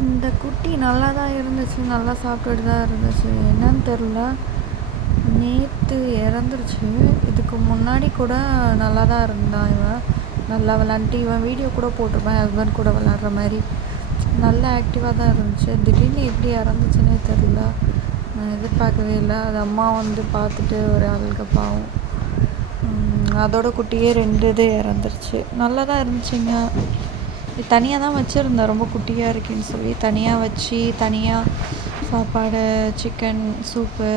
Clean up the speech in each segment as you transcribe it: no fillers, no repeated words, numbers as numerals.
இந்த குட்டி நல்லா தான் இருந்துச்சு, நல்லா சாப்பிட்டுட்டு தான் இருந்துச்சு. என்னன்னு தெரில, நேற்று இறந்துருச்சு. இதுக்கு முன்னாடி கூட நல்லா தான் இருந்தான் இவன். நல்லா விளாண்டுட்டு இவன் வீடியோ கூட போட்டிருப்பேன் ஹஸ்பண்ட் கூட விளாட்ற மாதிரி. நல்லா ஆக்டிவாக தான் இருந்துச்சு. திடீர்னு எப்படி இறந்துச்சுன்னே தெரில, நான் எதிர்பார்க்கவே இல்லை. அது அம்மா வந்து பார்த்துட்டு ஒரு ஆளுக்கு பாவம். அதோட குட்டியே 2 இது இறந்துருச்சு. நல்லா தான் இருந்துச்சுங்க. தனியாக தான் வச்சுருந்தேன், ரொம்ப குட்டியாக இருக்குன்னு சொல்லி தனியாக வச்சு தனியாக சாப்பாடு, சிக்கன் சூப்பு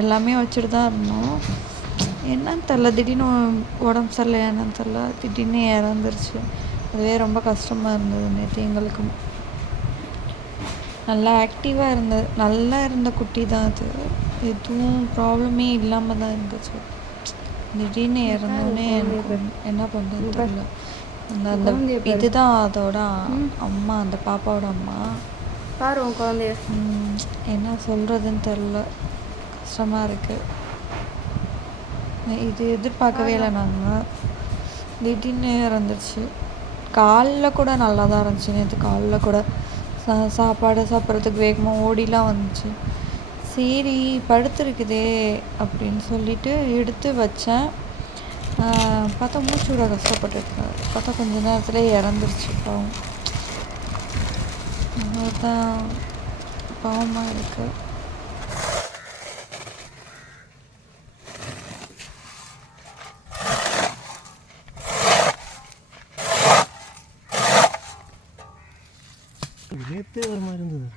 எல்லாமே வச்சுட்டு தான் இருந்தோம். என்னன்னு தெரில, திடீர்னு உடம்பு சரியில்லை, என்னன்னு தெரில, திடீர்னு இறந்துருச்சு. அதுவே ரொம்ப கஷ்டமாக இருந்தது நேற்று எங்களுக்கும். நல்லா ஆக்டிவாக இருந்தது, நல்லா இருந்த குட்டி தான் அது. எதுவும் ப்ராப்ளமே இல்லாமல் தான் இருந்துச்சு. திடீர்னு இறந்தோடனே எனக்கு என்ன பண்ணுறது தெரியல. அந்த இதுதான் அதோட அம்மா, அந்த பாப்பாவோட அம்மா. பாரு உன் குழந்தைய. என்ன சொல்கிறதுன்னு தெரில, கஷ்டமாக இருக்குது. இது எதிர்பார்க்கவே இல்லை நாங்கள். திடீர்னு இறந்துருச்சு. காலில் கூட நல்லா தான் இருந்துச்சு நேற்று. காலில் கூட சாப்பாடு சாப்பிட்றதுக்கு வேகமாக ஓடிலாம் வந்துச்சு. சரி படுத்துருக்குதே அப்படின்னு சொல்லிட்டு எடுத்து வச்சேன். பார்த்தா மூச்சு விட கஷ்டப்பட்டுருக்கு. பார்த்தா கொஞ்ச நேரத்தில் இறந்துருச்சு. பாவம், அதுதான் பாவமாக இருக்குது. நேற்றே ஒரு மாதிரி இருந்தது.